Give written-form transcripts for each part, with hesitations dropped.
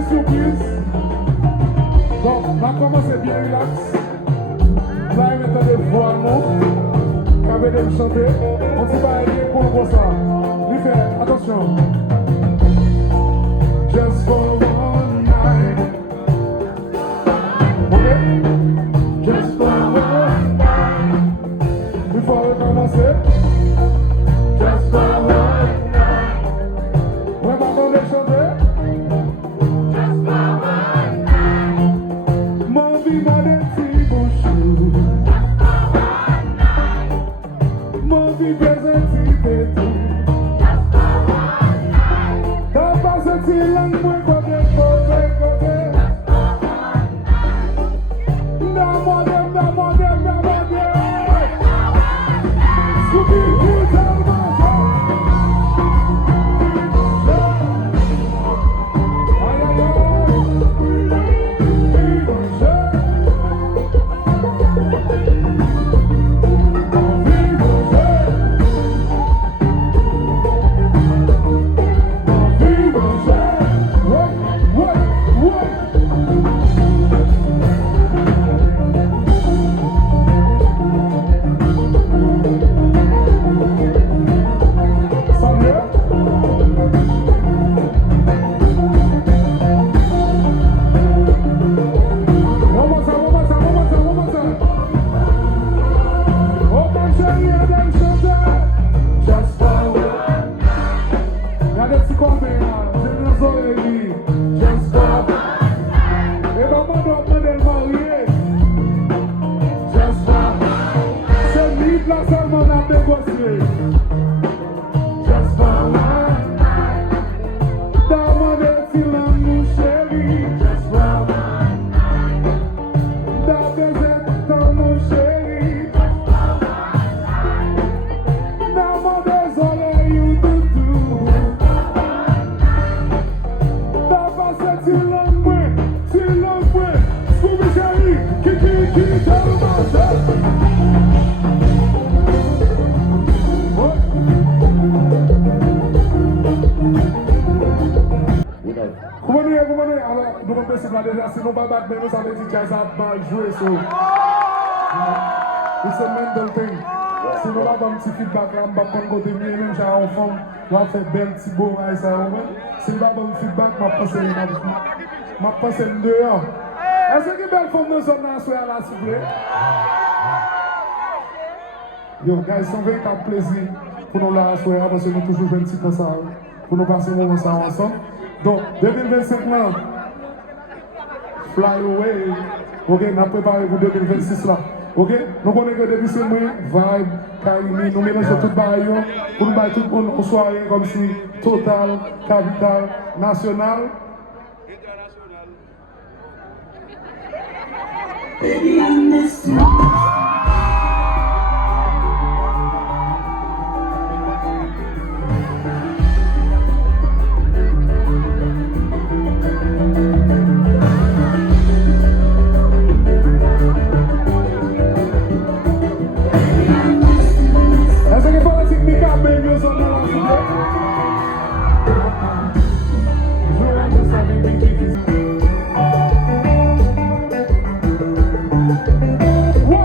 surprise. Donc, on va commencer bien relax. Là, il mettait des voix, non? Qu'avait de chanter. On ne sait pas aider pour ça. Lui fait, attention. Just for one night. Ok? Just for one night. Il faut recommencer. Just for one night. Vraiment, on va chanter. Just for one night. Mon vie m'a des petits bouchons. Just for one night. Mon vie pèse un petit peu tout. Just for one night. T'as pas senti langue, moi, côté, côté, côté. Just for one night. Non, mon Dieu, non, mon Dieu, non, mon Dieu. Scooby, you tell me so. Aïe, aïe, aïe. Déjà, si nous ne pas battre, nous savons que jazz a mal joué. So, it's a mental thing. Si nous n'avons pas un petit feedback, là, nous ne pouvons pas côté mieux, même j'ai un enfant, on va faire bel petit beau, ça, si nous n'avons pas un feedback, je vais passer dehors. Est-ce que belle femme nous sommes dans ce soir là, s'il vous plaît? Yo, guys, c'est un véritable plaisir pour nous là ce soir, parce que nous toujours un petit peu ça, pour nous passer un moment ça ensemble. Donc, 2025 là, fly away. Ok, nous avons préparé pour 2026 là. Ok, nous connaissons que depuis ce mois, vibe, Kaimi, nous mélangeons tout le baril pour nous battre tout le monde en soirée comme si Total, Capital, National. Baby, I miss you. What?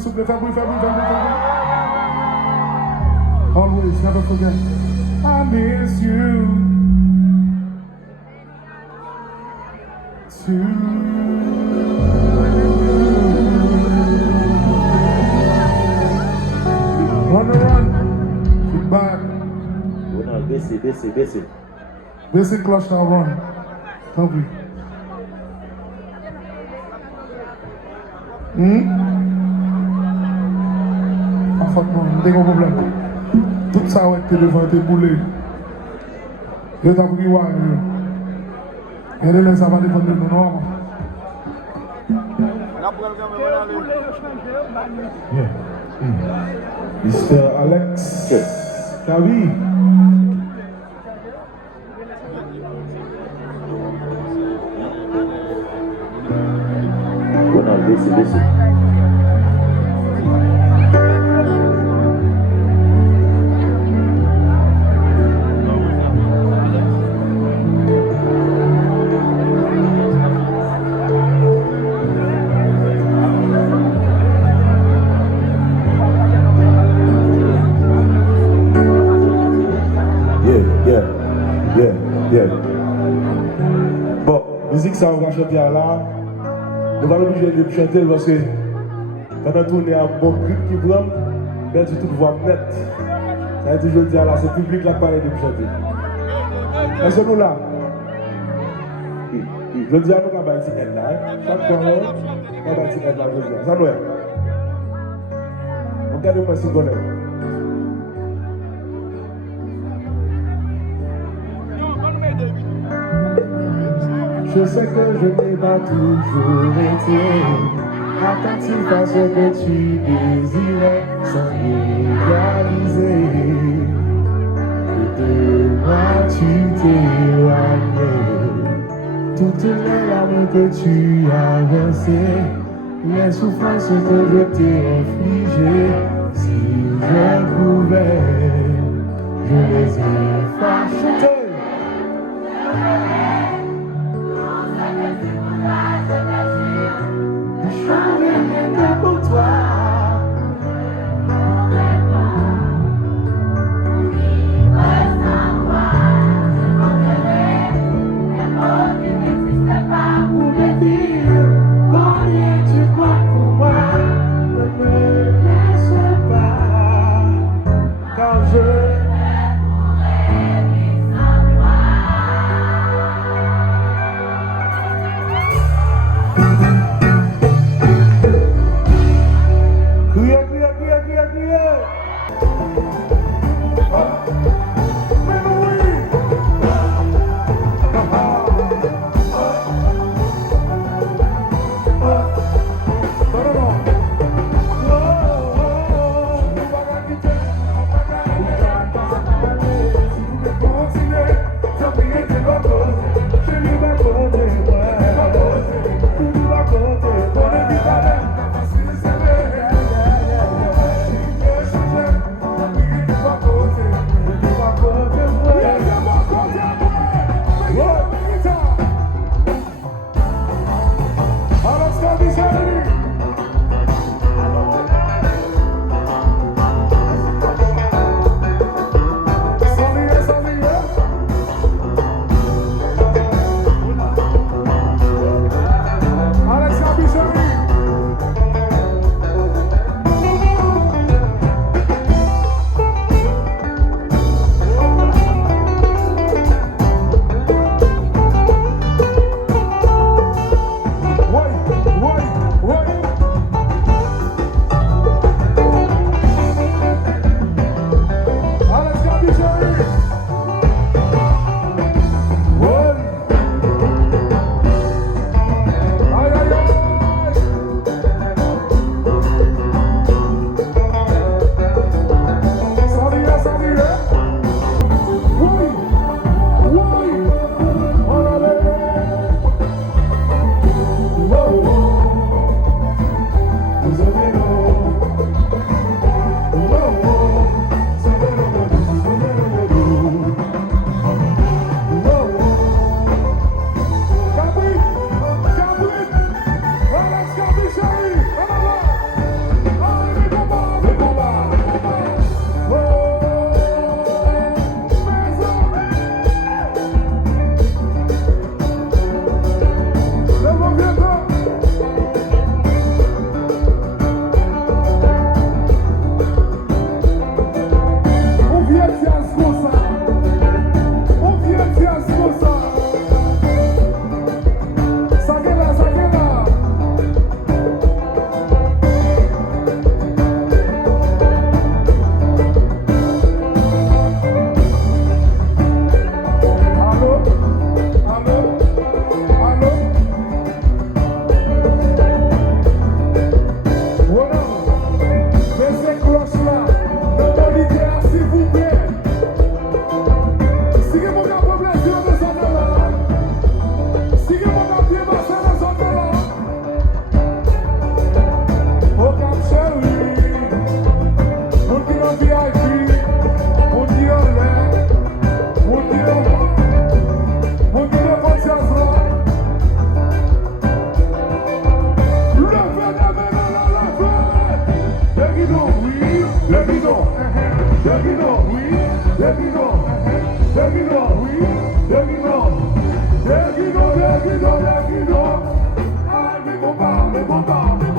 s'il vous plaît, fais bruit. Always, never forget. I miss you. Run. Get back. Ronald, baissez. Basic clutch now, run. Tant pis. En fait, non, il y a un problème. Tout ça, ouais, que devant tes boulets. Je t'ai pris, ouais. Et les ça va dépendre de nous, non? Mr. Alex. Kavi. Ronald, baissez. Yeah. Bon, musique ça on va chanter là. Nous allons obligé de chanter parce que pendant qu'on est un bon grip qui prend, ben tu toute voix nette. Ça veut dire je dis là, c'est le public là qui parle de chanter. Est-ce que nous là? Je dis à nous qu'on va dire là. Chaque fois on va dire là, je dis. Ça nous est. Regardez-moi si vous connaissez. Je sais que je n'ai pas toujours été attentif à ce que tu désirais sans réaliser que de moi tu t'éloignais. Toutes les larmes que tu as versées, les souffrances que je t'ai infligées, si je pouvais, je les effacerais. Pour toi, pour me dire combien tu crois pour moi, ne me laisse Davido, Davido, oui, Davido, Davido, oui, Davido, Davido, Davido, Davido. Ah, me compa,